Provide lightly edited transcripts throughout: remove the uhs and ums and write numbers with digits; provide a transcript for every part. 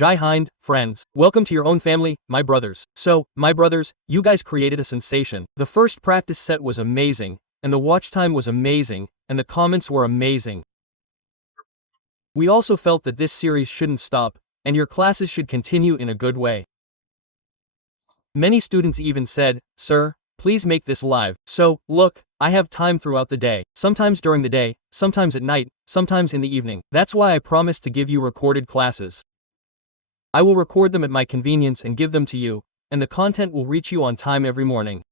Jai Hind, friends. Welcome to your own family, my brothers. So, my brothers, you guys created a sensation. The first practice set was amazing, and the watch time was amazing, and the comments were amazing. We also felt that this series shouldn't stop, and your classes should continue in a good way. Many students even said, "Sir, please make this live." So, look, I have time throughout the day, sometimes during the day, sometimes at night, sometimes in the evening. That's why I promised to give you recorded classes. I will record them at my convenience and give them to you, and the content will reach you on time every morning.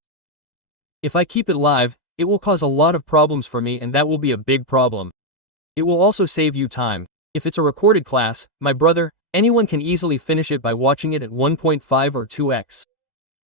If I keep it live, it will cause a lot of problems for me, and that will be a big problem. It will also save you time. If it's a recorded class, my brother, anyone can easily finish it by watching it at 1.5 or 2x.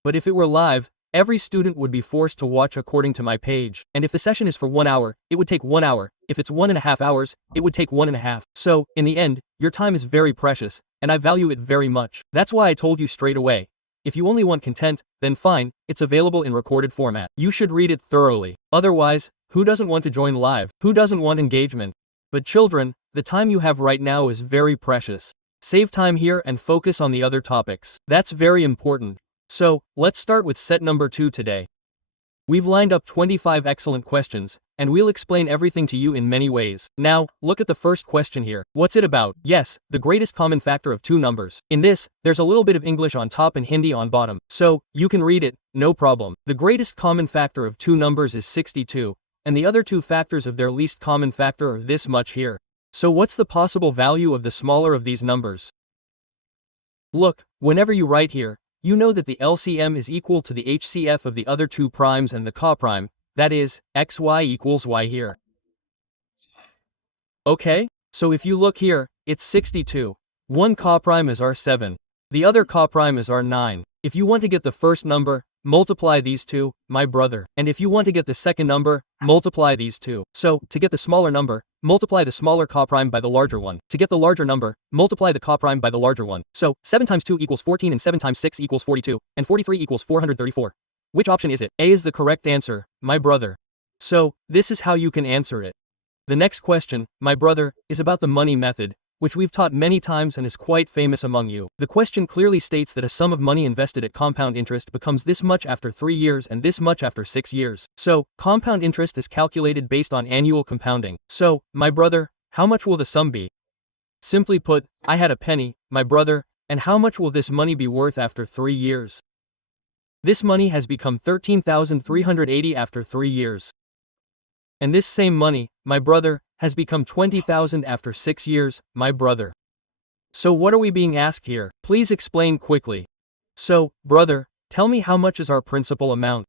But if it were live, every student would be forced to watch according to my page. And if the session is for 1 hour, it would take 1 hour. If it's 1.5 hours, it would take 1.5. So, in the end, your time is very precious, and I value it very much. That's why I told you straight away. If you only want content, then fine, it's available in recorded format. You should read it thoroughly. Otherwise, who doesn't want to join live? Who doesn't want engagement? But children, the time you have right now is very precious. Save time here and focus on the other topics. That's very important. So, let's start with set number 2 today. We've lined up 25 excellent questions, and we'll explain everything to you in many ways. Now, look at the first question here. What's it about? Yes, the greatest common factor of two numbers. In this, there's a little bit of English on top and Hindi on bottom. So, you can read it, no problem. The greatest common factor of two numbers is 62, and the other two factors of their least common factor are this much here. So what's the possible value of the smaller of these numbers? Look, whenever you write here, you know that the LCM is equal to the HCF of the other two primes and the coprime, that is, xy equals y here. Okay? So if you look here, it's 62. One coprime is R7. The other coprime is R9. If you want to get the first number, multiply these two, my brother. And if you want to get the second number, multiply these two. So, to get the smaller number, multiply the smaller coprime by the larger one. To get the larger number, multiply the coprime by the larger one. So, 7 times 2 equals 14 and 7 times 6 equals 42, and 43 equals 434. Which option is it? A is the correct answer, my brother. So, this is how you can answer it. The next question, my brother, is about the money method, which we've taught many times and is quite famous among you. The question clearly states that a sum of money invested at compound interest becomes this much after 3 years and this much after 6 years. So, compound interest is calculated based on annual compounding. So, my brother, how much will the sum be? Simply put, I had a penny, my brother, and how much will this money be worth after 3 years? This money has become 13,380 after 3 years. And this same money, my brother, has become 20,000 after 6 years, my brother. So what are we being asked here? Please explain quickly. So, brother, tell me how much is our principal amount?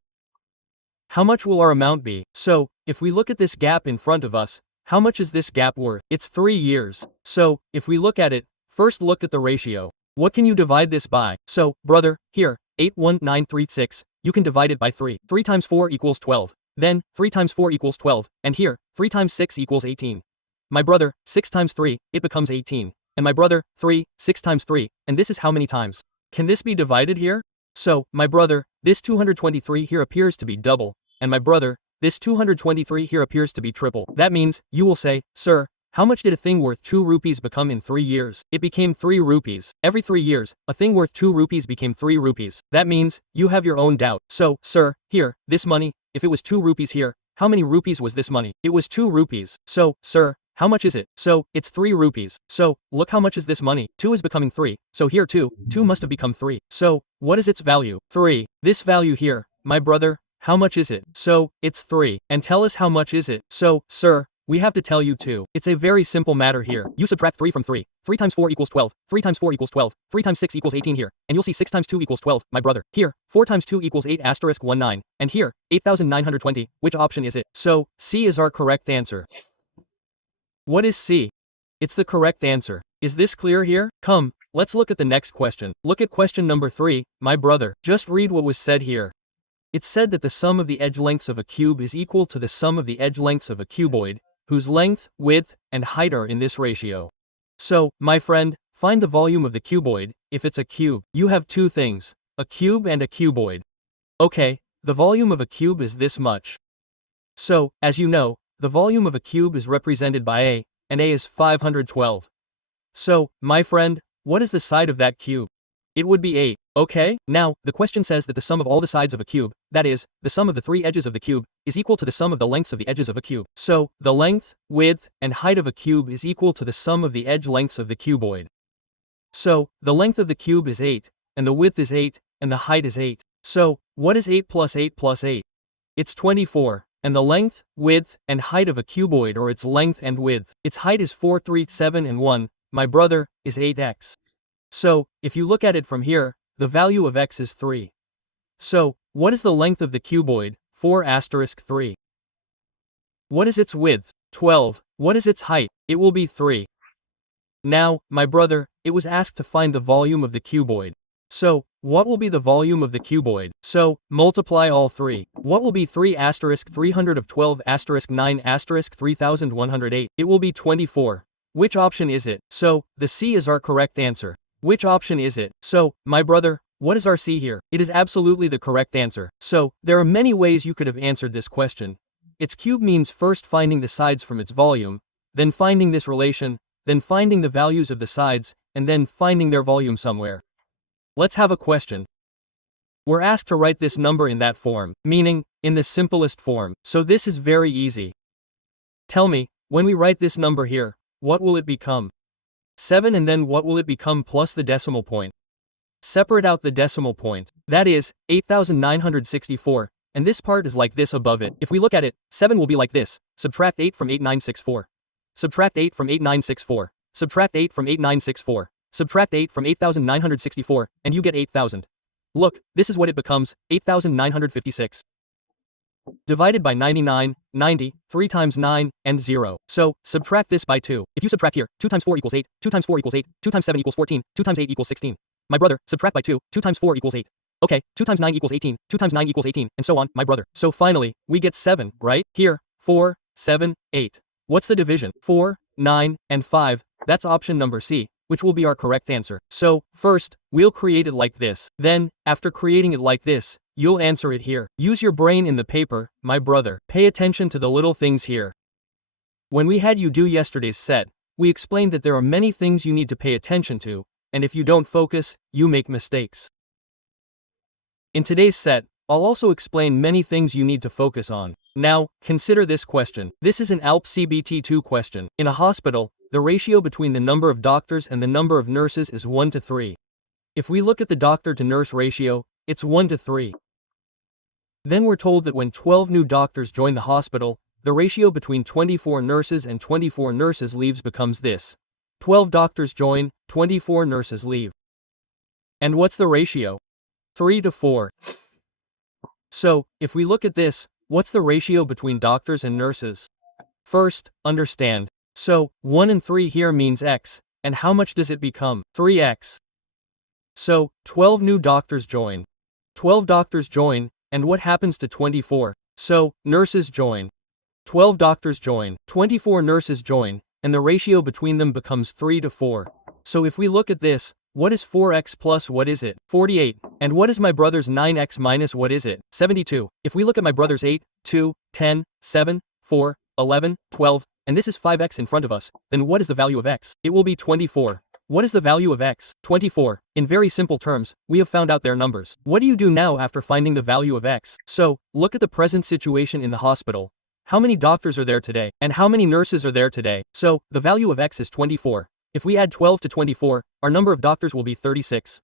How much will our amount be? So, if we look at this gap in front of us, how much is this gap worth? It's 3 years. So, if we look at it, first look at the ratio. What can you divide this by? So, brother, here, 81936, you can divide it by 3. 3 times 4 equals 12. Then, 3 times 4 equals 12, and here, 3 times 6 equals 18. My brother, 6 times 3, it becomes 18. And my brother, 3, 6 times 3, and this is how many times? Can this be divided here? So, my brother, this 223 here appears to be double, and my brother, this 223 here appears to be triple. That means, you will say, sir, how much did a thing worth 2 rupees become in 3 years? It became 3 rupees. Every 3 years, a thing worth 2 rupees became 3 rupees. That means, you have your own doubt. So, sir, here, this money, if it was 2 rupees here, how many rupees was this money? It was 2 rupees. So, sir, how much is it? So, it's 3 rupees. So, look how much is this money? 2 is becoming 3. So here 2 must have become 3. So, what is its value? 3. This value here, my brother, how much is it? So, it's 3. And tell us how much is it? So, sir, we have to tell you 2. It's a very simple matter here. You subtract 3 from 3. 3 times 4 equals 12. 3 times 4 equals 12. 3 times 6 equals 18 here. And you'll see 6 times 2 equals 12, my brother. Here, 4 times 2 equals 8 asterisk 19. And here, 8,920. Which option is it? So, C is our correct answer. What is C? It's the correct answer. Is this clear here? Come, let's look at the next question. Look at question number 3, my brother. Just read what was said here. It said that the sum of the edge lengths of a cube is equal to the sum of the edge lengths of a cuboid, whose length, width, and height are in this ratio. So, my friend, find the volume of the cuboid. If it's a cube, you have two things, a cube and a cuboid. Okay, the volume of a cube is this much. So, as you know, the volume of a cube is represented by A, and A is 512. So, my friend, what is the side of that cube? It would be 8, okay? Now, the question says that the sum of all the sides of a cube, that is, the sum of the three edges of the cube, is equal to the sum of the lengths of the edges of a cube. So, the length, width, and height of a cube is equal to the sum of the edge lengths of the cuboid. So, the length of the cube is 8, and the width is 8, and the height is 8. So, what is 8 plus 8 plus 8? It's 24, and the length, width, and height of a cuboid or its length and width. Its height is 4, 3, 7, and 1, my brother, is 8x. So, if you look at it from here, the value of x is 3. So, what is the length of the cuboid? 4 asterisk 3. What is its width? 12. What is its height? It will be 3. Now, my brother, it was asked to find the volume of the cuboid. So, what will be the volume of the cuboid? So, multiply all three. What will be 3 asterisk 300 of 12 asterisk 9 asterisk 3108? It will be 24. Which option is it? So, the C is our correct answer. Which option is it? So, my brother, what is our C here? It is absolutely the correct answer. So, there are many ways you could have answered this question. Its cube means first finding the sides from its volume, then finding this relation, then finding the values of the sides, and then finding their volume somewhere. Let's have a question. We're asked to write this number in that form, meaning, in the simplest form. So this is very easy. Tell me, when we write this number here, what will it become? 7, and then what will it become plus the decimal point? Separate out the decimal point. That is, 8,964, and this part is like this above it. If we look at it, 7 will be like this. Subtract 8 from 8,964. Subtract 8 from 8,964. Subtract 8 from 8,964. Subtract 8 from 8,964, and you get 8,000. Look, this is what it becomes, 8,956. Divided by 99, 90, 3 times 9, and 0. So, subtract this by 2. If you subtract here, 2 times 4 equals 8, 2 times 4 equals 8, 2 times 7 equals 14, 2 times 8 equals 16. My brother, subtract by 2, 2 times 4 equals 8. Okay, 2 times 9 equals 18, 2 times 9 equals 18, and so on, my brother. So finally, we get 7, right? Here, 4, 7, 8. What's the division? 4, 9, and 5, that's option number C, which will be our correct answer. So, first, we'll create it like this. Then, after creating it like this, you'll answer it here. Use your brain in the paper, my brother. Pay attention to the little things here. When we had you do yesterday's set, we explained that there are many things you need to pay attention to, and if you don't focus, you make mistakes. In today's set, I'll also explain many things you need to focus on. Now, consider this question. This is an ALP CBT2 question. In a hospital, the ratio between the number of doctors and the number of nurses is 1 to 3. If we look at the doctor to nurse ratio, it's 1 to 3. Then we're told that when 12 new doctors join the hospital, the ratio between 24 nurses and 24 nurses leaves becomes this. 12 doctors join, 24 nurses leave. And what's the ratio? 3 to 4. So, if we look at this, what's the ratio between doctors and nurses? First, understand. So, 1 and 3 here means x, and how much does it become? 3x. So, 12 new doctors join. 12 doctors join, and what happens to 24? So, nurses join. 12 doctors join. 24 nurses join, and the ratio between them becomes 3 to 4. So if we look at this, what is 4x plus what is it? 48. And what is my brother's 9x minus what is it? 72. If we look at my brother's 8, 2, 10, 7, 4, 11, 12, and this is 5x in front of us, then what is the value of x? It will be 24. What is the value of x? 24. In very simple terms, we have found out their numbers. What do you do now after finding the value of x? So, look at the present situation in the hospital. How many doctors are there today? And how many nurses are there today? So, the value of x is 24. If we add 12 to 24, our number of doctors will be 36.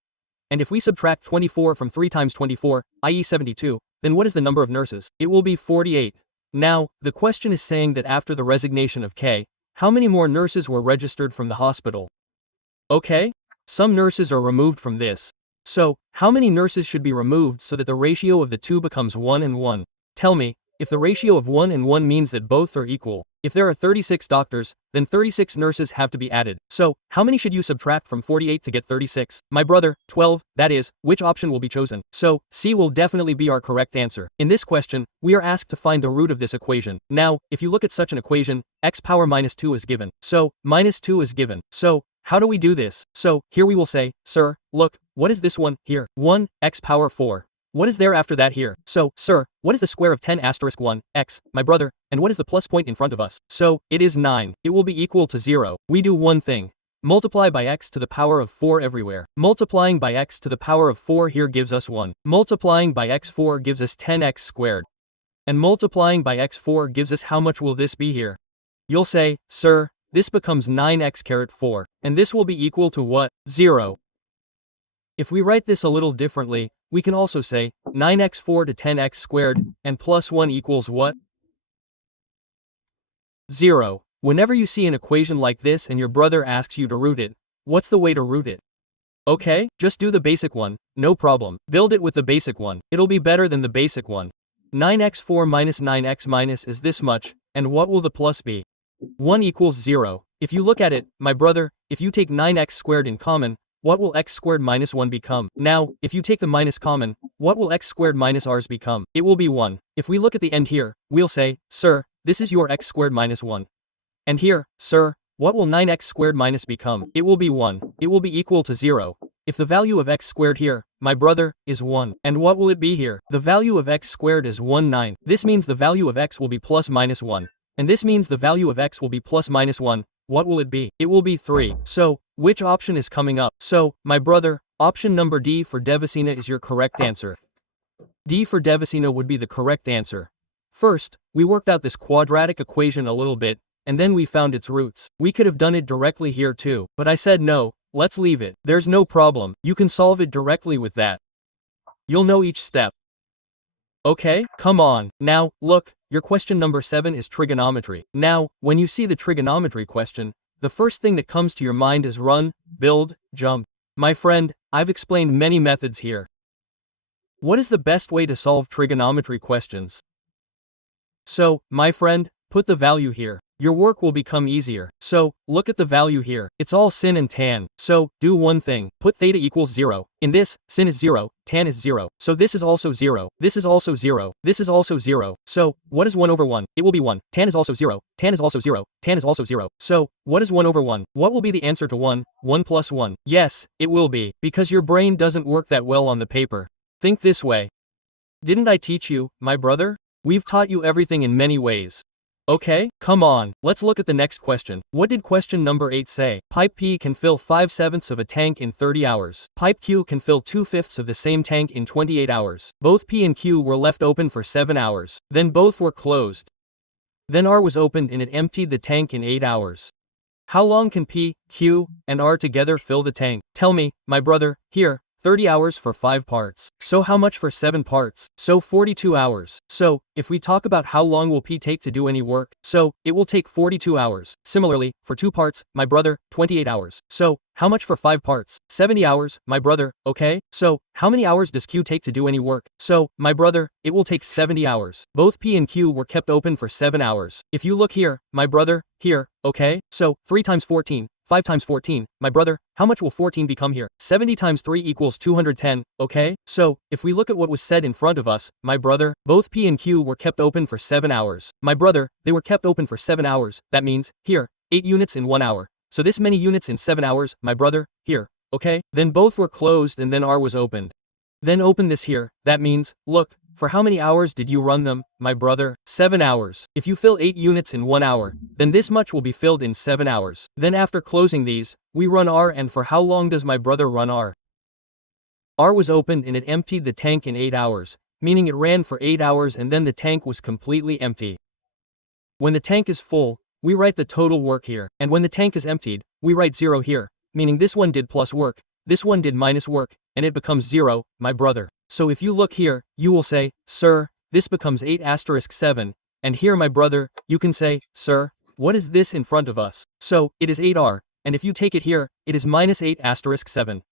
And if we subtract 24 from 3 times 24, i.e. 72, then what is the number of nurses? It will be 48. Now, the question is saying that after the resignation of K, how many more nurses were registered from the hospital? Okay? Some nurses are removed from this. So, how many nurses should be removed so that the ratio of the two becomes 1 and 1? Tell me, if the ratio of 1 and 1 means that both are equal. If there are 36 doctors, then 36 nurses have to be added. So, how many should you subtract from 48 to get 36? My brother, 12, that is, which option will be chosen? So, C will definitely be our correct answer. In this question, we are asked to find the root of this equation. Now, if you look at such an equation, x power minus 2 is given. So, minus 2 is given. So, how do we do this? So, here we will say, sir, look, what is this one here? 1, x power 4. What is there after that here? So, sir, what is the square of 10 asterisk 1, x, my brother, and what is the plus point in front of us? So, it is 9. It will be equal to 0. We do one thing. Multiply by x to the power of 4 everywhere. Multiplying by x to the power of 4 here gives us 1. Multiplying by x4 gives us 10x squared. And multiplying by x4 gives us how much will this be here? You'll say, sir, this becomes 9x caret 4. And this will be equal to what? 0. If we write this a little differently, we can also say 9x4 to 10x squared, and plus 1 equals what? 0. Whenever you see an equation like this and your brother asks you to root it, what's the way to root it? Okay, just do the basic one, no problem. Build it with the basic one. It'll be better than the basic one. 9x4 minus 9x minus is this much, and what will the plus be? 1 equals 0. If you look at it, my brother, if you take 9x squared in common, what will x squared minus 1 become? Now, if you take the minus common, what will x squared minus r's become? It will be 1. If we look at the end here, we'll say, sir, this is your x squared minus 1. And here, sir, what will 9x squared minus become? It will be 1. It will be equal to 0. If the value of x squared here, my brother, is 1. And what will it be here? The value of x squared is 9. This means the value of x will be plus minus 1. And this means the value of x will be plus minus 1. What will it be? It will be 3. So, which option is coming up? So, my brother, option number D for Devasina is your correct answer. D for Devasina would be the correct answer. First, we worked out this quadratic equation a little bit, and then we found its roots. We could have done it directly here too, but I said no, let's leave it. There's no problem, you can solve it directly with that. You'll know each step. Okay, come on. Now, look, your question number 7 is trigonometry. Now, when you see the trigonometry question, the first thing that comes to your mind is run, build, jump. My friend, I've explained many methods here. What is the best way to solve trigonometry questions? So, my friend, put the value here. Your work will become easier. So, look at the value here. It's all sin and tan. So, do one thing. Put theta equals 0. In this, sin is 0, tan is 0. So this is also 0. This is also 0. This is also 0. So, what is 1 over 1? It will be 1. Tan is also 0. Tan is also 0. Tan is also 0. So, what is 1 over 1? What will be the answer to 1? 1 plus 1. Yes, it will be. Because your brain doesn't work that well on the paper. Think this way. Didn't I teach you, my brother? We've taught you everything in many ways. Okay, come on, let's look at the next question. What did question number 8 say? Pipe P can fill 5/7 of a tank in 30 hours. Pipe Q can fill 2/5 of the same tank in 28 hours. Both P and Q were left open for 7 hours. Then both were closed. Then R was opened and it emptied the tank in 8 hours. How long can P, Q, and R together fill the tank? Tell me, my brother, here. 30 hours for 5 parts. So how much for 7 parts? So 42 hours. So, if we talk about how long will P take to do any work, so, it will take 42 hours. Similarly, for 2 parts, my brother, 28 hours. So, how much for 5 parts? 70 hours, my brother, okay? So, how many hours does Q take to do any work? So, my brother, it will take 70 hours. Both P and Q were kept open for 7 hours. If you look here, my brother, here, okay? So, 3 times 14. 5 times 14, my brother, how much will 14 become here? 70 times 3 equals 210, okay? So, if we look at what was said in front of us, my brother, both P and Q were kept open for 7 hours. My brother, they were kept open for 7 hours, that means, here, 8 units in 1 hour. So this many units in 7 hours, my brother, here, okay? Then both were closed and then R was opened. Then open this here, that means, look, for how many hours did you run them, my brother? 7 hours. If you fill 8 units in 1 hour, then this much will be filled in 7 hours. Then after closing these, we run R, and for how long does my brother run R? R was opened and it emptied the tank in 8 hours, meaning it ran for 8 hours and then the tank was completely empty. When the tank is full, we write the total work here, and when the tank is emptied, we write 0 here, meaning this one did plus work, this one did minus work, and it becomes 0, my brother. So if you look here, you will say, sir, this becomes 8 asterisk 7, and here my brother, you can say, sir, what is this in front of us? So, it is 8R, and if you take it here, it is minus 8 asterisk 7.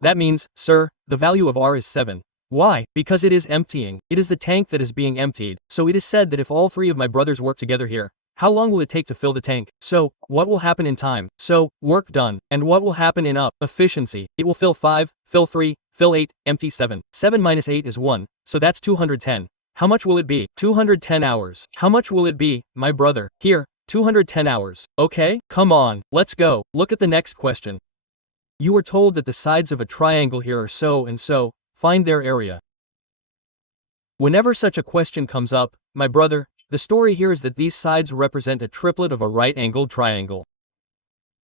That means, sir, the value of R is 7. Why? Because it is emptying. It is the tank that is being emptied. So it is said that if all 3 of my brothers work together here, how long will it take to fill the tank? So, what will happen in time? So, work done. And what will happen in efficiency? It will fill 5, fill 3, fill 8, empty 7. 7 minus 8 is 1, so that's 210. How much will it be? 210 hours. How much will it be, my brother? Here, 210 hours. Okay, come on, let's go. Look at the next question. You were told that the sides of a triangle here are so and so, find their area. Whenever such a question comes up, my brother, the story here is that these sides represent a triplet of a right-angled triangle.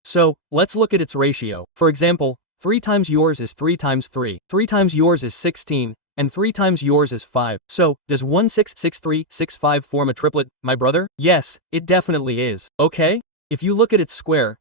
So, let's look at its ratio. For example, 3 times yours is 3 times 3. 3 times yours is 16, and 3 times yours is 5. So, does 1 6 6 3 6 5 form a triplet, my brother? Yes, it definitely is. Okay? If you look at its square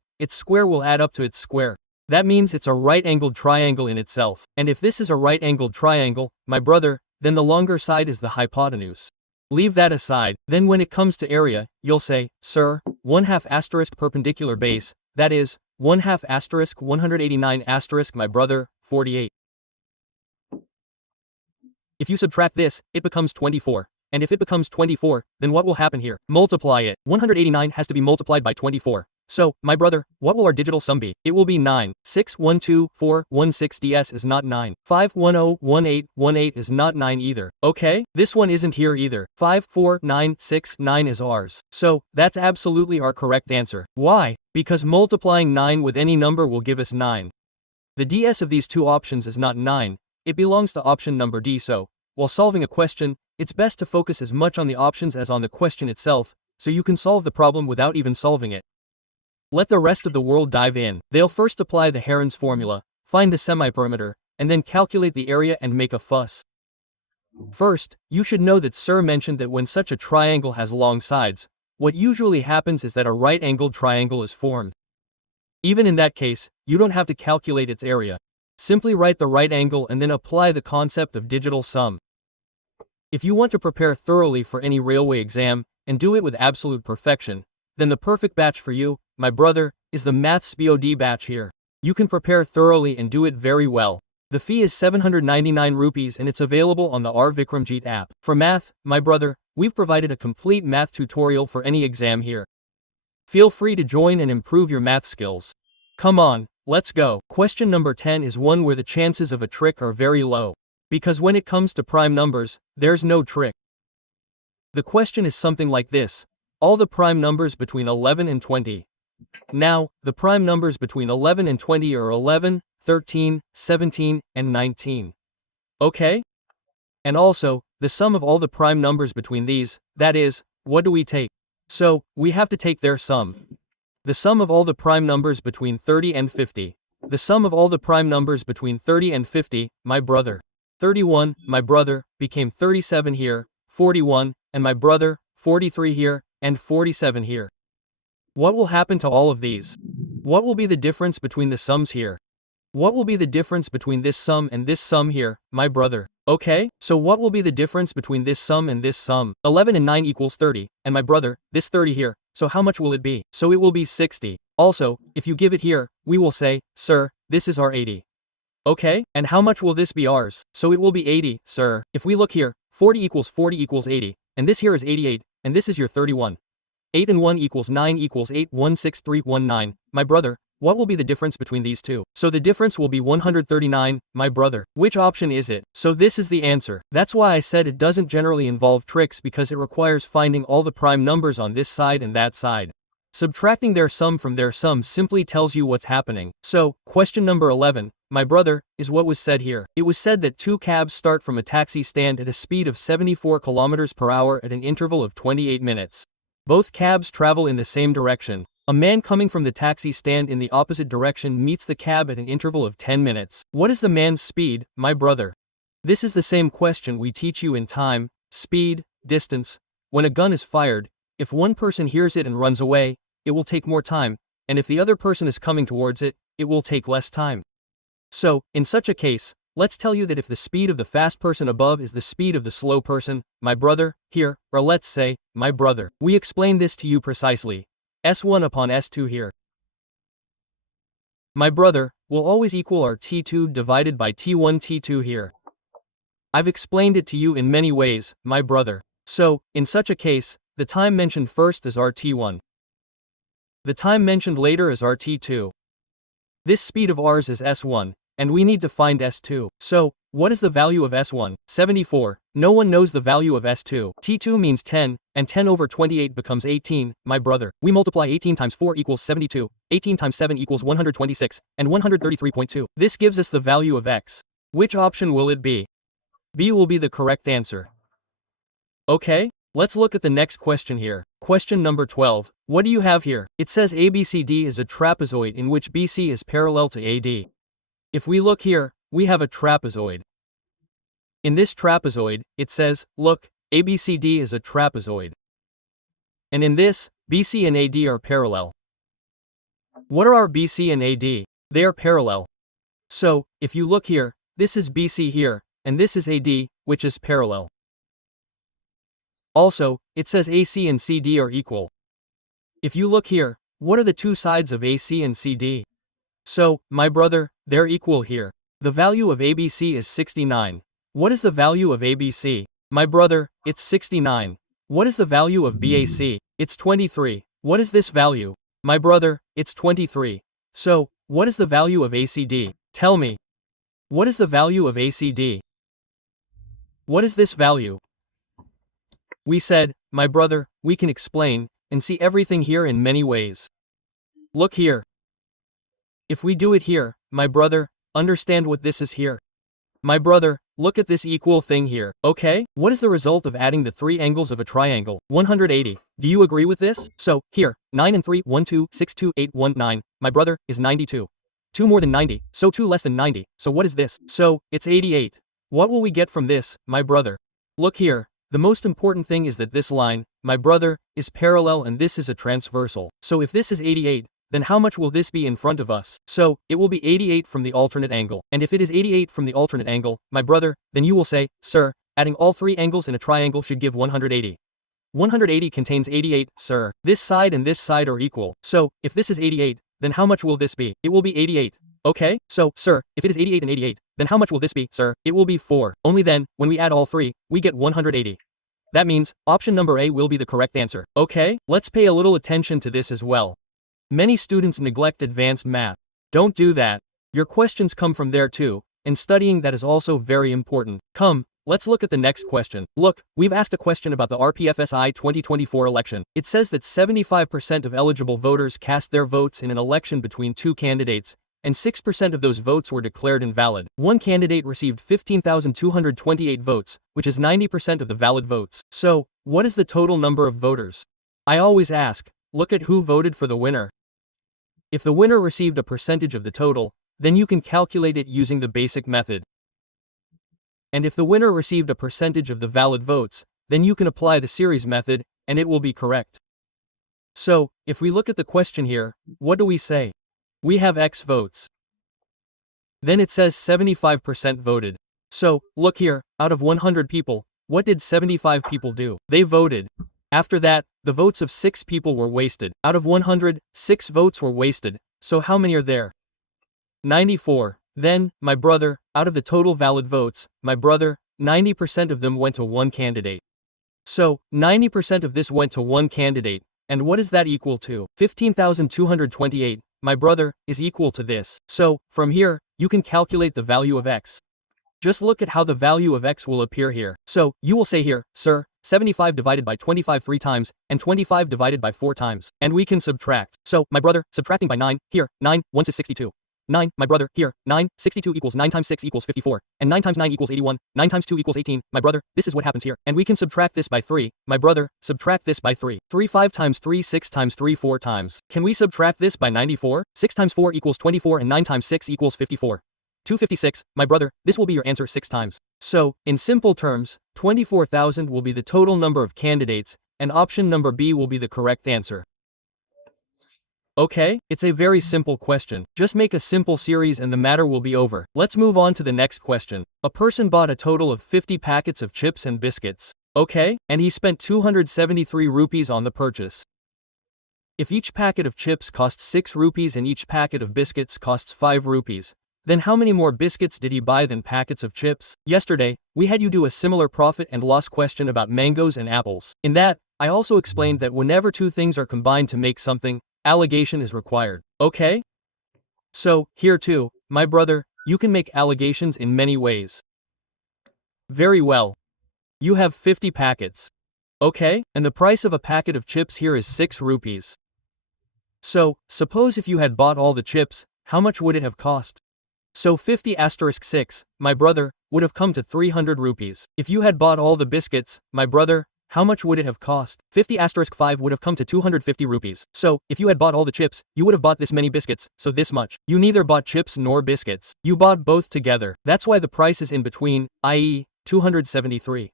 will add up to its square. That means it's a right-angled triangle in itself. And if this is a right-angled triangle, my brother, then the longer side is the hypotenuse. Leave that aside. Then when it comes to area, you'll say, sir, 1/2 asterisk perpendicular base, that is, 1/2 asterisk 189 asterisk my brother, 48. If you subtract this, it becomes 24. And if it becomes 24, then what will happen here? Multiply it. 189 has to be multiplied by 24. So, my brother, what will our digital sum be? It will be 9. 6 1 2 4 1 6 ds is not 9. 5 1 0 1 8 1 8 is not 9 either. Okay? This one isn't here either. 5 4 9 6 9 is ours. So, that's absolutely our correct answer. Why? Because multiplying 9 with any number will give us 9. The ds of these two options is not 9. It belongs to option number D. So, while solving a question, it's best to focus as much on the options as on the question itself, so you can solve the problem without even solving it. Let the rest of the world dive in. They'll first apply the Heron's formula, find the semiperimeter, and then calculate the area and make a fuss. First, you should know that Sir mentioned that when such a triangle has long sides, what usually happens is that a right-angled triangle is formed. Even in that case, you don't have to calculate its area. Simply write the right angle and then apply the concept of digital sum. If you want to prepare thoroughly for any railway exam, and do it with absolute perfection, then the perfect batch for you, my brother, is the Maths BOD batch here. You can prepare thoroughly and do it very well. The fee is 799 rupees and it's available on the R Vikramjit app. For math, my brother, we've provided a complete math tutorial for any exam here. Feel free to join and improve your math skills. Come on, let's go. Question number 10 is one where the chances of a trick are very low. Because when it comes to prime numbers, there's no trick. The question is something like this. All the prime numbers between 11 and 20. Now, the prime numbers between 11 and 20 are 11, 13, 17, and 19. Okay? And also, the sum of all the prime numbers between these, that is, what do we take? So, we have to take their sum. The sum of all the prime numbers between 30 and 50. The sum of all the prime numbers between 30 and 50, my brother. 31, my brother, became 37 here, 41, and my brother, 43 here, and 47 here. What will happen to all of these? What will be the difference between the sums here? What will be the difference between this sum and this sum here, my brother? Okay, so what will be the difference between this sum and this sum? 11 and 9 equals 30, and my brother, this 30 here, so how much will it be? So it will be 60. Also, if you give it here, we will say, sir, this is our 80. Okay, and how much will this be ours? So it will be 80, sir. If we look here, 40 equals 80, and this here is 88, and this is your 31. 8 and 1 equals 9 equals 8 1 6 3 1 9. My brother, what will be the difference between these two? So the difference will be 139, my brother. Which option is it? So this is the answer. That's why I said it doesn't generally involve tricks because it requires finding all the prime numbers on this side and that side. Subtracting their sum from their sum simply tells you what's happening. So, question number 11, my brother, is what was said here. It was said that two cabs start from a taxi stand at a speed of 74 kilometers per hour at an interval of 28 minutes. Both cabs travel in the same direction. A man coming from the taxi stand in the opposite direction meets the cab at an interval of 10 minutes. What is the man's speed, my brother? This is the same question we teach you in time, speed, distance. When a gun is fired, if one person hears it and runs away, it will take more time, and if the other person is coming towards it, it will take less time. So, in such a case, let's tell you that if the speed of the fast person above is the speed of the slow person, my brother, here, or let's say, my brother. We explain this to you precisely. S1 upon S2 here. My brother, will always equal our T2 divided by T1 T2 here. I've explained it to you in many ways, my brother. So, in such a case, the time mentioned first is our T1. The time mentioned later is our T2. This speed of ours is S1, and we need to find S2. So, what is the value of S1? 74. No one knows the value of S2. T2 means 10, and 10 over 28 becomes 18, my brother. We multiply 18 times 4 equals 72, 18 times 7 equals 126, and 133.2. This gives us the value of X. Which option will it be? B will be the correct answer. Okay? Let's look at the next question here. Question number 12. What do you have here? It says ABCD is a trapezoid in which BC is parallel to AD. If we look here, we have a trapezoid. In this trapezoid, it says, look, ABCD is a trapezoid. And in this, BC and AD are parallel. What are our BC and AD? They are parallel. So, if you look here, this is BC here, and this is AD, which is parallel. Also, it says AC and CD are equal. If you look here, what are the two sides of AC and CD? So, my brother, they're equal here. The value of ABC is 69. What is the value of ABC? My brother, it's 69. What is the value of BAC? It's 23. What is this value? My brother, it's 23. So, what is the value of ACD? Tell me. What is the value of ACD? What is this value? We said, my brother, we can explain and see everything here in many ways. Look here. If we do it here, my brother, understand what this is here. My brother, look at this equal thing here, okay? What is the result of adding the three angles of a triangle? 180. Do you agree with this? So, here, 9 and 3, 1, 2, 6, 2, 8, 1, 9, my brother, is 92. 2 more than 90, so 2 less than 90, so what is this? So, it's 88. What will we get from this, my brother? Look here. The most important thing is that this line, my brother, is parallel and this is a transversal. So if this is 88, then how much will this be in front of us? So, it will be 88 from the alternate angle. And if it is 88 from the alternate angle, my brother, then you will say, sir, adding all three angles in a triangle should give 180. 180 contains 88, sir. This side and this side are equal. So, if this is 88, then how much will this be? It will be 88. Okay, so, sir, if it is 88 and 88, then how much will this be, sir? It will be 4. Only then, when we add all three, we get 180. That means, option number A will be the correct answer. Okay, let's pay a little attention to this as well. Many students neglect advanced math. Don't do that. Your questions come from there too, and studying that is also very important. Come, let's look at the next question. Look, we've asked a question about the RPFSI 2024 election. It says that 75% of eligible voters cast their votes in an election between two candidates, and 6% of those votes were declared invalid. One candidate received 15,228 votes, which is 90% of the valid votes. So, what is the total number of voters? I always ask, look at who voted for the winner. If the winner received a percentage of the total, then you can calculate it using the basic method. And if the winner received a percentage of the valid votes, then you can apply the series method, and it will be correct. So, if we look at the question here, what do we say? We have X votes. Then it says 75% voted. So, look here, out of 100 people, what did 75 people do? They voted. After that, the votes of 6 people were wasted. Out of 100, 6 votes were wasted. So how many are there? 94. Then, my brother, out of the total valid votes, my brother, 90% of them went to one candidate. So, 90% of this went to one candidate. And what is that equal to? 15,228. My brother, is equal to this. So, from here, you can calculate the value of X. Just look at how the value of X will appear here. So, you will say here, sir, 75 divided by 25 3 times, and 25 divided by 4 times. And we can subtract. So, my brother, subtracting by 9, here, 9, 1 is 62. 9, my brother, here, 9, 62 equals 9 times 6 equals 54, and 9 times 9 equals 81, 9 times 2 equals 18, my brother, this is what happens here. And we can subtract this by 3, my brother, subtract this by 3. 3 5 times 3 6 times 3 4 times. Can we subtract this by 94? 6 times 4 equals 24 and 9 times 6 equals 54. 256, my brother, this will be your answer 6 times. So, in simple terms, 24,000 will be the total number of candidates, and option number B will be the correct answer. Okay, it's a very simple question. Just make a simple series and the matter will be over. Let's move on to the next question. A person bought a total of 50 packets of chips and biscuits. Okay, and he spent 273 rupees on the purchase. If each packet of chips costs 6 rupees and each packet of biscuits costs 5 rupees, then how many more biscuits did he buy than packets of chips? Yesterday, we had you do a similar profit and loss question about mangoes and apples. In that, I also explained that whenever two things are combined to make something, allegation is required. Okay? So, here too, my brother, you can make allegations in many ways. Very well. You have 50 packets. Okay, and the price of a packet of chips here is 6 rupees. So, suppose if you had bought all the chips, how much would it have cost? So 50 asterisk 6, my brother, would have come to 300 rupees. If you had bought all the biscuits, my brother, how much would it have cost? 50*5 would have come to 250 rupees. So, if you had bought all the chips, you would have bought this many biscuits, so this much. You neither bought chips nor biscuits. You bought both together. That's why the price is in between, i.e., 273.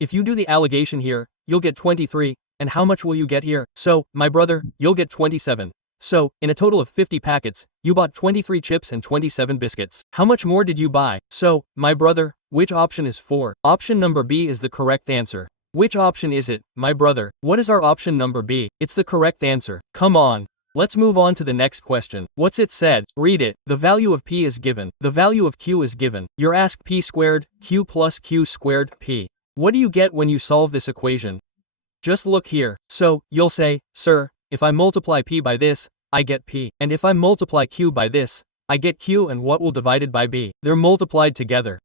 If you do the allegation here, you'll get 23, and how much will you get here? So, my brother, you'll get 27. So, in a total of 50 packets, you bought 23 chips and 27 biscuits. How much more did you buy? So, my brother, which option is 4? Option number B is the correct answer. Which option is it, my brother? What is our option number B? It's the correct answer. Come on. Let's move on to the next question. What's it said? Read it. The value of P is given. The value of Q is given. You're asked P squared, Q plus Q squared, P. What do you get when you solve this equation? Just look here. So, you'll say, sir, if I multiply P by this, I get P. And if I multiply Q by this, I get Q, and what will divided by B? They're multiplied together.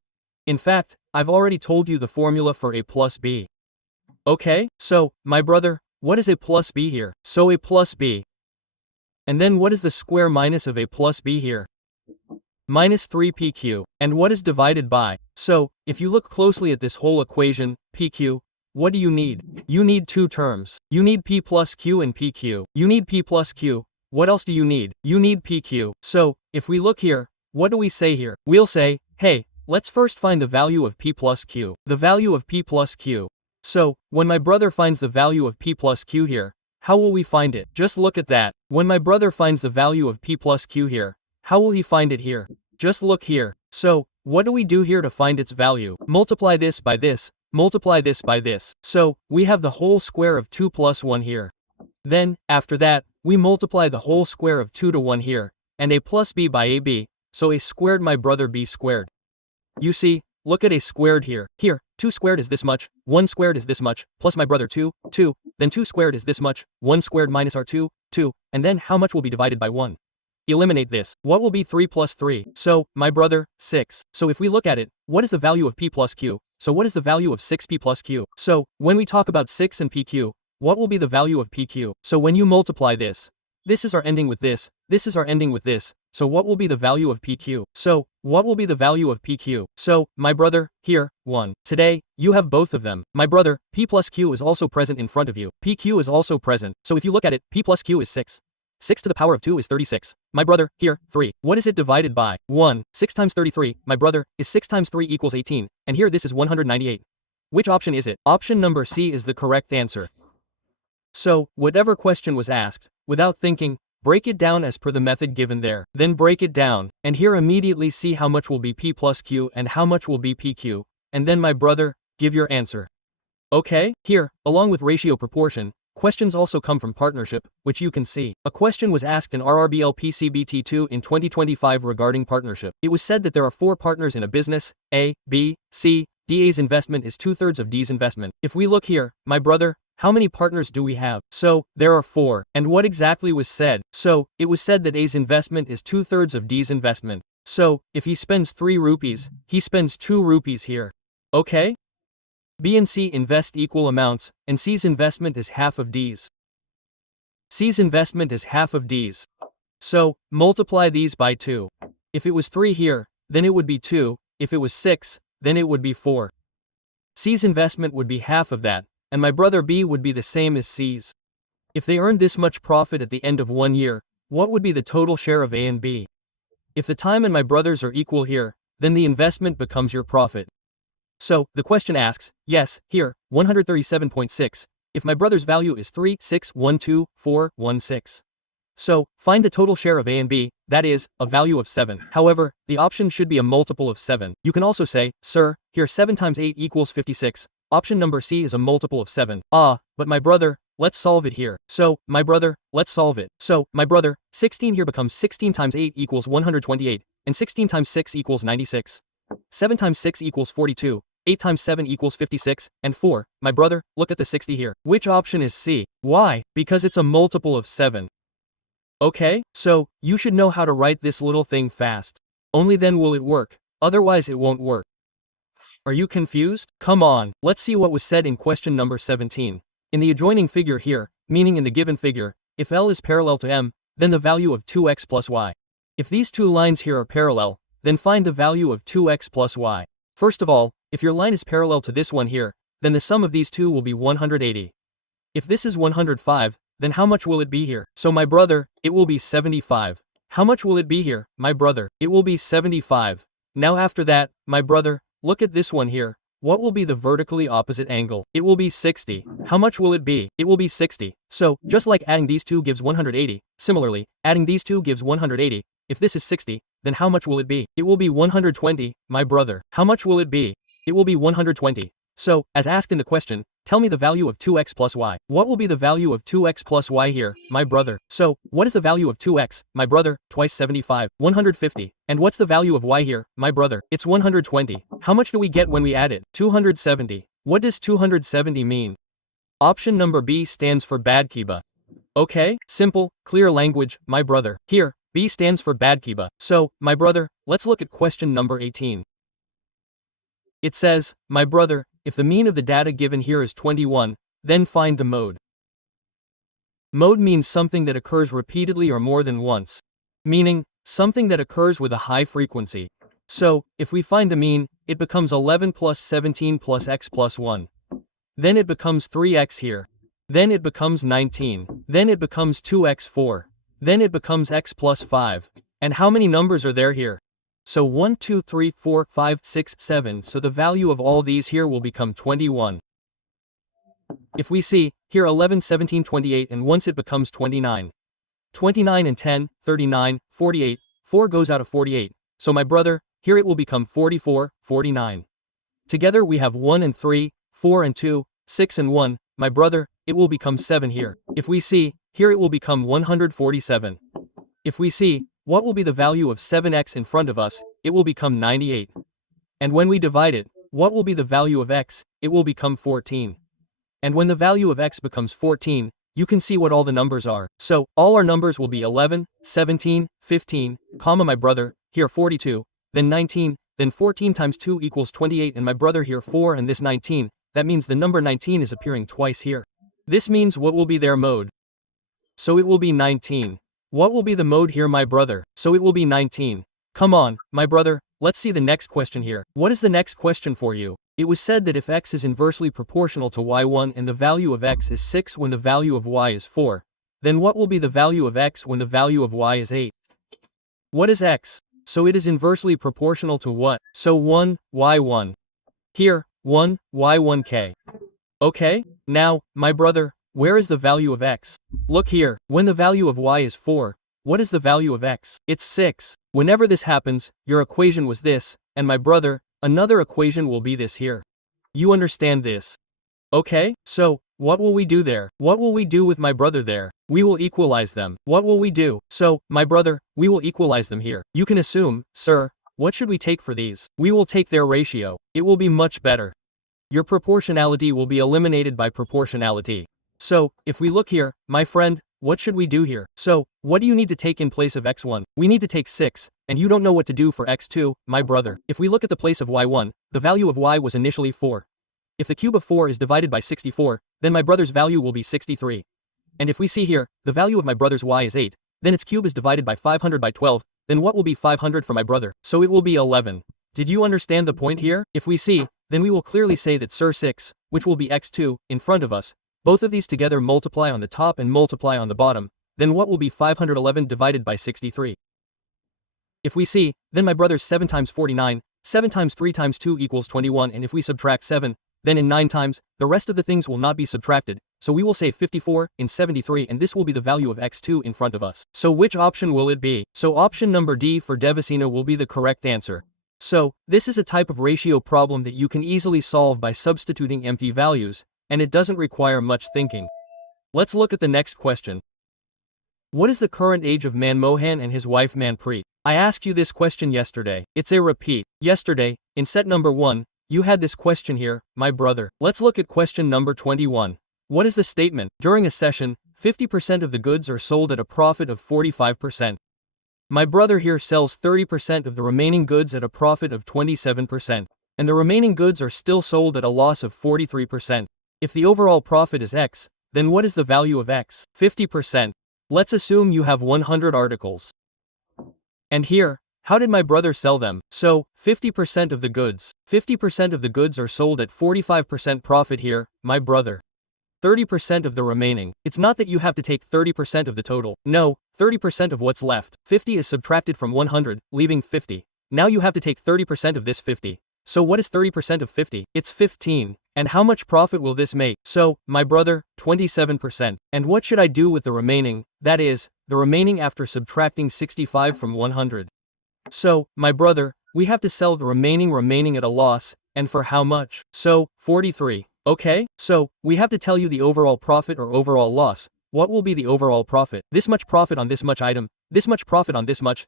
In fact, I've already told you the formula for A plus B. Okay, so, my brother, what is A plus B here? So A plus B. And then what is the square minus of A plus B here? Minus 3PQ. And what is divided by? So, if you look closely at this whole equation, PQ, what do you need? You need two terms. You need P plus Q and PQ. You need P plus Q. What else do you need? You need PQ. So, if we look here, what do we say here? We'll say, hey, let's first find the value of P plus Q. The value of P plus Q. So, when my brother finds the value of P plus Q here, how will we find it? Just look at that. When my brother finds the value of P plus Q here, how will he find it here? Just look here. So, what do we do here to find its value? Multiply this by this. Multiply this by this. So, we have the whole square of 2 plus 1 here. Then, after that, we multiply the whole square of 2 to 1 here, and A plus B by AB, so A squared my brother B squared. You see, look at A squared here. Here, 2 squared is this much, 1 squared is this much, plus my brother 2, 2, then 2 squared is this much, 1 squared minus our 2, 2, and then how much will be divided by 1? Eliminate this. What will be 3 plus 3? So, my brother, 6. So if we look at it, what is the value of P plus Q? So what is the value of 6P plus Q? So, when we talk about 6 and PQ, what will be the value of PQ? So when you multiply this is our ending with this is our ending with this, so what will be the value of PQ? So, what will be the value of PQ? So, my brother, here, 1. Today, you have both of them. My brother, P plus Q is also present in front of you. PQ is also present, so if you look at it, P plus Q is 6. 6 to the power of 2 is 36. My brother, here, 3. What is it divided by? 1. 6 times 33, my brother, is 6 times 3 equals 18, and here this is 198. Which option is it? Option number C is the correct answer. So, whatever question was asked, without thinking, break it down as per the method given there. Then break it down, and here immediately see how much will be P plus Q and how much will be PQ, and then my brother, give your answer. Okay, here, along with ratio proportion, questions also come from partnership, which you can see. A question was asked in RRB LPCBT2 in 2025 regarding partnership. It was said that there are 4 partners in a business, A, B, C, D. A's investment is 2/3 of D's investment. If we look here, my brother, how many partners do we have? So, there are 4. And what exactly was said? So, it was said that A's investment is 2/3 of D's investment. So, if he spends 3 rupees, he spends 2 rupees here. Okay? B and C invest equal amounts, and C's investment is half of D's. C's investment is half of D's. So, multiply these by 2. If it was 3 here, then it would be 2, if it was 6, then it would be 4. C's investment would be half of that, and my brother B would be the same as C's. If they earned this much profit at the end of 1 year, what would be the total share of A and B? If the time and my brothers are equal here, then the investment becomes your profit. So, the question asks, yes, here, 137.6, if my brother's value is 3,6,1,2,4,1,6. So, find the total share of A and B, that is, a value of 7. However, the option should be a multiple of 7. You can also say, sir, here 7 times 8 equals 56. Option number C is a multiple of 7. But my brother, let's solve it here. So, my brother, let's solve it. So, my brother, 16 here becomes 16 times 8 equals 128, and 16 times 6 equals 96. 7 times 6 equals 42. 8 times 7 equals 56, and 4, my brother, look at the 60 here. Which option is C? Why? Because it's a multiple of 7. Okay, so, you should know how to write this little thing fast. Only then will it work, otherwise it won't work. Are you confused? Come on, let's see what was said in question number 17. In the adjoining figure here, meaning in the given figure, if L is parallel to M, then the value of 2x plus y. If these two lines here are parallel, then find the value of 2x plus y. First of all, if your line is parallel to this one here, then the sum of these two will be 180. If this is 105, then how much will it be here? So my brother, it will be 75. How much will it be here, my brother? It will be 75. Now after that, my brother, look at this one here. What will be the vertically opposite angle? It will be 60. How much will it be? It will be 60. So, just like adding these two gives 180, similarly, adding these two gives 180. If this is 60, then how much will it be? It will be 120, my brother. How much will it be? It will be 120. So, as asked in the question, tell me the value of 2x plus y. What will be the value of 2x plus y here, my brother? So, what is the value of 2x, my brother? Twice 75, 150. And what's the value of y here, my brother? It's 120. How much do we get when we add it? 270. What does 270 mean? Option number B stands for Badkiba. Okay, simple, clear language, my brother. Here, B stands for Badkiba. So, my brother, let's look at question number 18. It says, my brother, if the mean of the data given here is 21, then find the mode. Mode means something that occurs repeatedly or more than once, meaning something that occurs with a high frequency. So, if we find the mean, it becomes 11 plus 17 plus x plus 1. Then it becomes 3x here. Then it becomes 19. Then it becomes 2x4. Then it becomes x plus 5. And how many numbers are there here? So 1, 2, 3, 4, 5, 6, 7, so the value of all these here will become 21. If we see, here 11, 17, 28 and once it becomes 29. 29 and 10, 39, 48, 4 goes out of 48, so my brother, here it will become 44, 49. Together we have 1 and 3, 4 and 2, 6 and 1, my brother, it will become 7 here. If we see, here it will become 147. If we see, what will be the value of 7x in front of us? It will become 98. And when we divide it, what will be the value of x? It will become 14. And when the value of x becomes 14, you can see what all the numbers are. So, all our numbers will be 11, 17, 15, comma my brother, here 42, then 19, then 14 times 2 equals 28 and my brother here 4 and this 19, that means the number 19 is appearing twice here. This means what will be their mode? So it will be 19. What will be the mode here, my brother? So it will be 19. Come on, my brother, let's see the next question here. What is the next question for you? It was said that if x is inversely proportional to y1 and the value of x is 6 when the value of y is 4, then what will be the value of x when the value of y is 8? What is x? So it is inversely proportional to what? So 1, y1. Here, 1, y1k. Okay, now, my brother, where is the value of x? Look here, when the value of y is 4, what is the value of x? It's 6. Whenever this happens, your equation was this, and my brother, another equation will be this here. You understand this? Okay, so, what will we do there? What will we do with my brother there? We will equalize them. What will we do? So, my brother, we will equalize them here. You can assume, sir, what should we take for these? We will take their ratio. It will be much better. Your proportionality will be eliminated by proportionality. So, if we look here, my friend, what should we do here? So, what do you need to take in place of x1? We need to take 6, and you don't know what to do for x2, my brother. If we look at the place of y1, the value of y was initially 4. If the cube of 4 is divided by 64, then my brother's value will be 63. And if we see here, the value of my brother's y is 8, then its cube is divided by 500 by 12, then what will be 500 for my brother? So it will be 11. Did you understand the point here? If we see, then we will clearly say that Sir 6, which will be x2, in front of us, both of these together multiply on the top and multiply on the bottom, then what will be 511 divided by 63? If we see, then my brother's 7 times 49, 7 times 3 times 2 equals 21 and if we subtract 7, then in 9 times, the rest of the things will not be subtracted, so we will say 54 in 73 and this will be the value of x2 in front of us. So which option will it be? So option number D for Devasina will be the correct answer. So, this is a type of ratio problem that you can easily solve by substituting empty values, and it doesn't require much thinking. Let's look at the next question. What is the current age of Manmohan and his wife Manpreet? I asked you this question yesterday. It's a repeat. Yesterday, in set number 1, you had this question here, my brother. Let's look at question number 21. What is the statement? During a session, 50% of the goods are sold at a profit of 45%. My brother here sells 30% of the remaining goods at a profit of 27%, and the remaining goods are still sold at a loss of 43%. If the overall profit is X, then what is the value of X? 50%. Let's assume you have 100 articles. And here, How did my brother sell them? So, 50% of the goods. 50% of the goods are sold at 45% profit here, my brother. 30% of the remaining. It's not that you have to take 30% of the total. No, 30% of what's left. 50 is subtracted from 100, leaving 50. Now you have to take 30% of this 50. So what is 30% of 50? It's 15. And how much profit will this make? So, my brother, 27%. And what should I do with the remaining? That is, the remaining after subtracting 65 from 100. So, my brother, we have to sell the remaining at a loss, and for how much? So, 43. Okay? So, we have to tell you the overall profit or overall loss. What will be the overall profit? This much profit on this much item, this much profit on this much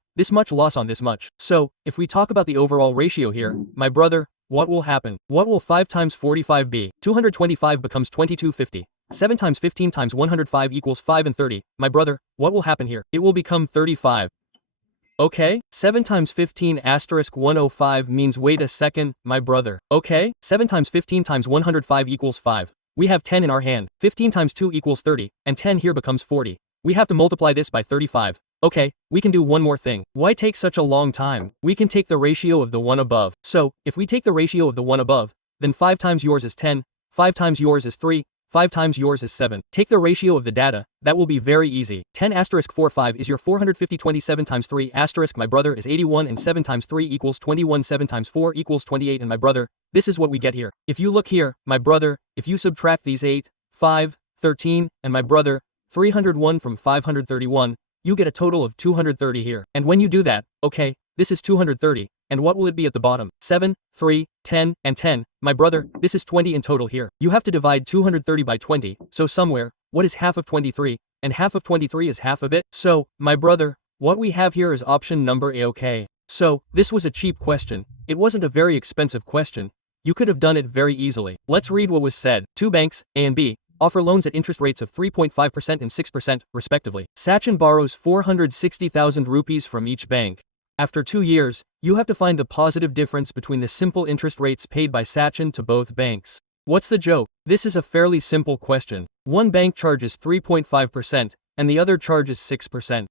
loss on this much. So, if we talk about the overall ratio here, my brother, what will happen? What will 5 times 45 be? 225 becomes 2250. 7 times 15 times 105 equals 5 and 30. My brother, what will happen here? It will become 35. Okay, 7 times 15 asterisk 105 means wait a second, my brother. Okay, 7 times 15 times 105 equals 5. We have 10 in our hand. 15 times 2 equals 30, and 10 here becomes 40. We have to multiply this by 35. Okay, we can do one more thing. Why take such a long time? We can take the ratio of the one above. So, if we take the ratio of the one above, then 5 times yours is 10, 5 times yours is 3, 5 times yours is 7. Take the ratio of the data, that will be very easy. 10 asterisk 45 is your 450. 27 times 3 asterisk my brother is 81, and 7 times 3 equals 21. 7 times 4 equals 28, and my brother, this is what we get here. If you look here, my brother, if you subtract these 8, 5, 13, and my brother, 301 from 531, you get a total of 230 here. And when you do that, okay, this is 230, and what will it be at the bottom? 7, 3, 10, and 10. My brother, this is 20 in total here. You have to divide 230 by 20, so somewhere, what is half of 23? And half of 23 is half of it? So, my brother, what we have here is option number A. Okay. So, this was a cheap question. It wasn't a very expensive question. You could have done it very easily. Let's read what was said. 2 banks, A and B, offer loans at interest rates of 3.5% and 6%, respectively. Sachin borrows 460,000 rupees from each bank. After 2 years, you have to find the positive difference between the simple interest rates paid by Sachin to both banks. What's the joke? This is a fairly simple question. One bank charges 3.5%, and the other charges 6%.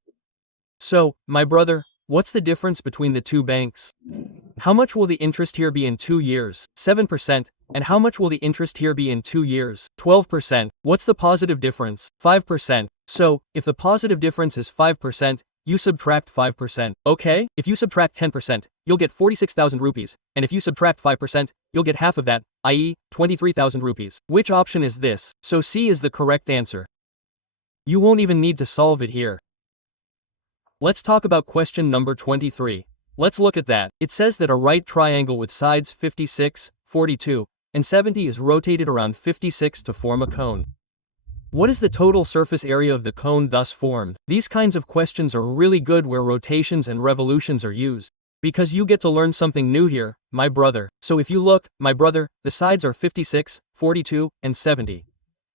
So, my brother, what's the difference between the two banks? How much will the interest here be in 2 years? 7%. And how much will the interest here be in 2 years? 12%. What's the positive difference? 5%. So, if the positive difference is 5%, you subtract 5%. Okay? If you subtract 10%, you'll get 46,000 rupees. And if you subtract 5%, you'll get half of that, i.e., 23,000 rupees. Which option is this? So C is the correct answer. You won't even need to solve it here. Let's talk about question number 23. Let's look at that. It says that a right triangle with sides 56, 42, and 70 is rotated around 56 to form a cone. What is the total surface area of the cone thus formed? These kinds of questions are really good where rotations and revolutions are used. Because you get to learn something new here, my brother. So if you look, my brother, the sides are 56, 42, and 70.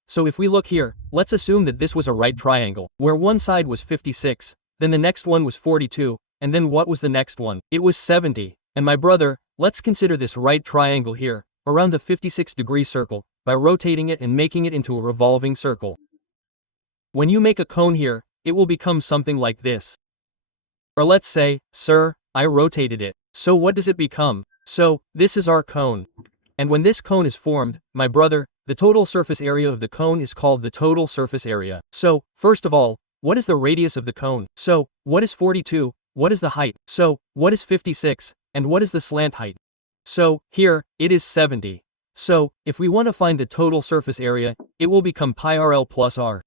So if we look here, let's assume that this was a right triangle, where one side was 56, then the next one was 42, and then what was the next one? It was 70. And my brother, let's consider this right triangle here, around the 56-degree circle, by rotating it and making it into a revolving circle. When you make a cone here, it will become something like this. Or let's say, sir, I rotated it. So what does it become? So, this is our cone. And when this cone is formed, my brother, the total surface area of the cone is called the total surface area. So, first of all, what is the radius of the cone? So, what is 42? What is the height? So, what is 56? And what is the slant height? So, here, it is 70. So, if we want to find the total surface area, it will become pi RL plus R.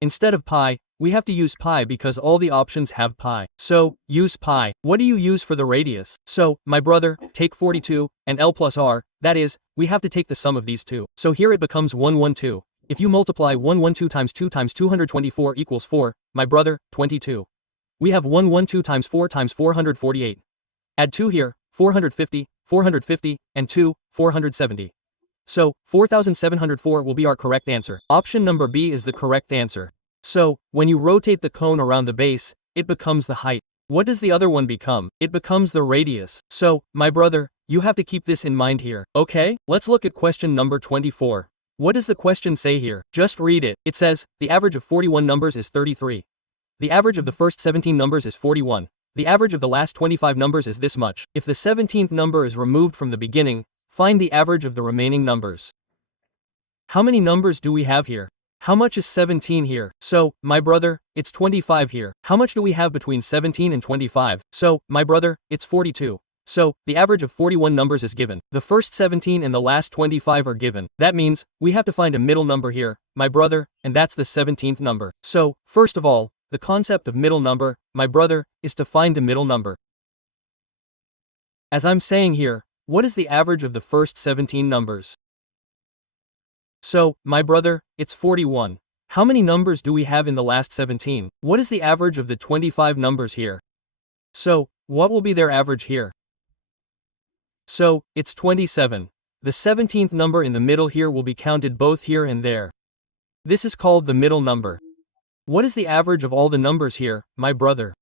Instead of pi, we have to use pi because all the options have pi. So, use pi. What do you use for the radius? So, my brother, take 42, and L plus R, that is, we have to take the sum of these two. So here it becomes 112. If you multiply 112 times 2 times 224 equals 4, my brother, 22. We have 112 times 4 times 448. Add 2 here, 450, 450, and 2, 470. So, 4,704 will be our correct answer. Option number B is the correct answer. So, when you rotate the cone around the base, it becomes the height. What does the other one become? It becomes the radius. So, my brother, you have to keep this in mind here. Okay, let's look at question number 24. What does the question say here? Just read it. It says, the average of 41 numbers is 33. The average of the first 17 numbers is 41. The average of the last 25 numbers is this much. If the 17th number is removed from the beginning, find the average of the remaining numbers. How many numbers do we have here? How much is 17 here? So, my brother, it's 25 here. How much do we have between 17 and 25? So, my brother, it's 42. So, the average of 41 numbers is given. The first 17 and the last 25 are given. That means, we have to find a middle number here, my brother, and that's the 17th number. So, first of all, the concept of middle number, my brother, is to find the middle number. As I'm saying here, what is the average of the first 17 numbers? So, my brother, it's 41. How many numbers do we have in the last 17? What is the average of the 25 numbers here? So, what will be their average here? So, it's 27. The 17th number in the middle here will be counted both here and there. This is called the middle number. What is the average of all the numbers here, my brother?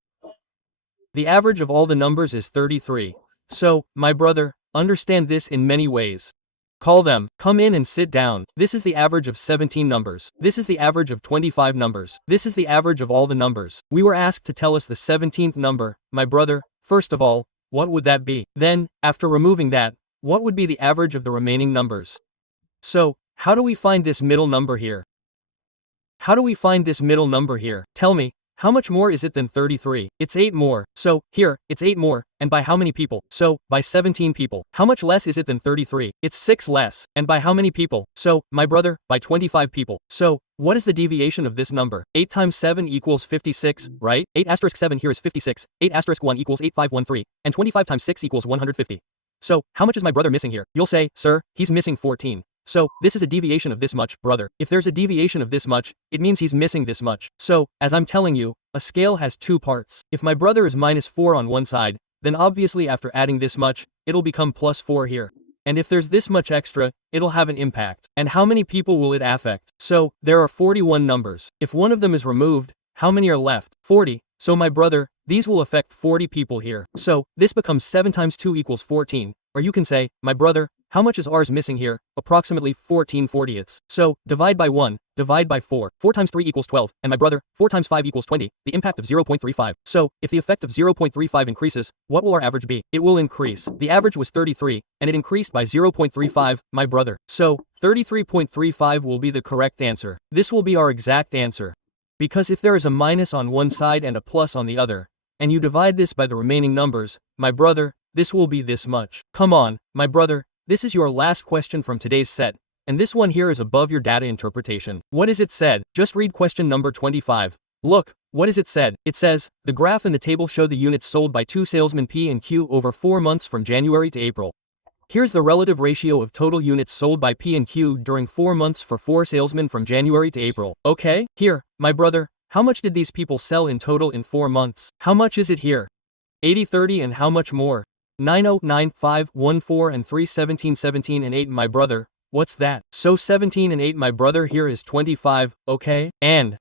The average of all the numbers is 33. So, my brother, understand this in many ways. Call them, come in and sit down. This is the average of 17 numbers. This is the average of 25 numbers. This is the average of all the numbers. We were asked to tell us the 17th number, my brother. First of all, what would that be? Then, after removing that, what would be the average of the remaining numbers? So, how do we find this middle number here? How do we find this middle number here? Tell me, how much more is it than 33? It's 8 more. So, here, it's 8 more. And by how many people? So, by 17 people. How much less is it than 33? It's 6 less. And by how many people? So, my brother, by 25 people. So, what is the deviation of this number? 8 times 7 equals 56, right? 8 asterisk 7 here is 56. 8 asterisk 1 equals 8513. And 25 times 6 equals 150. So, how much is my brother missing here? You'll say, sir, he's missing 14. So, this is a deviation of this much, brother. If there's a deviation of this much, it means he's missing this much. So, as I'm telling you, a scale has 2 parts. If my brother is minus 4 on one side, then obviously after adding this much, it'll become plus 4 here. And if there's this much extra, it'll have an impact. And how many people will it affect? So, there are 41 numbers. If one of them is removed, how many are left? 40. So my brother, these will affect 40 people here. So, this becomes 7 times 2 equals 14. Or you can say, my brother, how much is ours missing here? Approximately 14/40. So, divide by 1, divide by 4. 4 times 3 equals 12, and my brother, 4 times 5 equals 20, the impact of 0.35. So, if the effect of 0.35 increases, what will our average be? It will increase. The average was 33, and it increased by 0.35, my brother. So, 33.35 will be the correct answer. This will be our exact answer. Because if there is a minus on one side and a plus on the other, and you divide this by the remaining numbers, my brother, this will be this much. Come on, my brother, this is your last question from today's set, and this one here is above your data interpretation. What is it said? Just read question number 25. Look, what is it said? It says, the graph and the table show the units sold by 2 salesmen P and Q over 4 months from January to April. Here's the relative ratio of total units sold by P and Q during 4 months for 4 salesmen from January to April. Okay, here, my brother, how much did these people sell in total in 4 months? How much is it here? 80/30 and how much more? 90, 9, 5, 1, 4 and 3, 17, 17 and 8 my brother, what's that? So 17 and 8 my brother here is 25, okay? And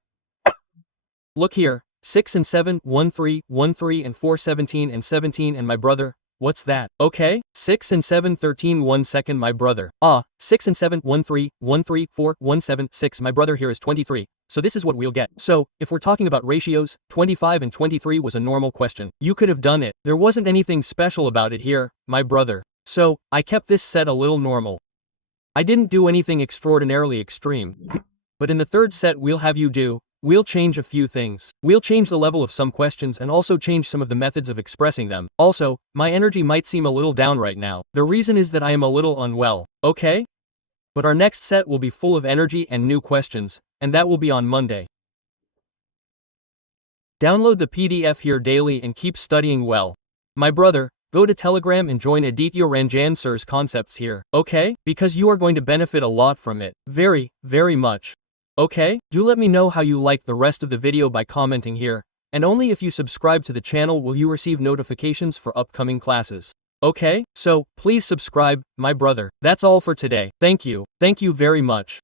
look here, 6 and 7, 1, 3, 1, 3 and 4, 17 and 17 and my brother, what's that? Okay, 6 and 7, 13, 1 second my brother. 6 and 7, 1, 3, 1, 3, 4, 1, 7, 6 my brother here is 23. So this is what we'll get. So, if we're talking about ratios, 25 and 23 was a normal question. You could have done it. There wasn't anything special about it here, my brother. So, I kept this set a little normal. I didn't do anything extraordinarily extreme. But in the third set we'll change a few things. We'll change the level of some questions and also change some of the methods of expressing them. Also, my energy might seem a little down right now. The reason is that I am a little unwell, okay? But our next set will be full of energy and new questions, and that will be on Monday. Download the PDF here daily and keep studying well. My brother, go to Telegram and join Aditya Ranjan Sir's concepts here, okay? Because you are going to benefit a lot from it. Very, very much. Okay? Do let me know how you like the rest of the video by commenting here, and only if you subscribe to the channel will you receive notifications for upcoming classes. Okay? So, please subscribe, my brother. That's all for today. Thank you. Thank you very much.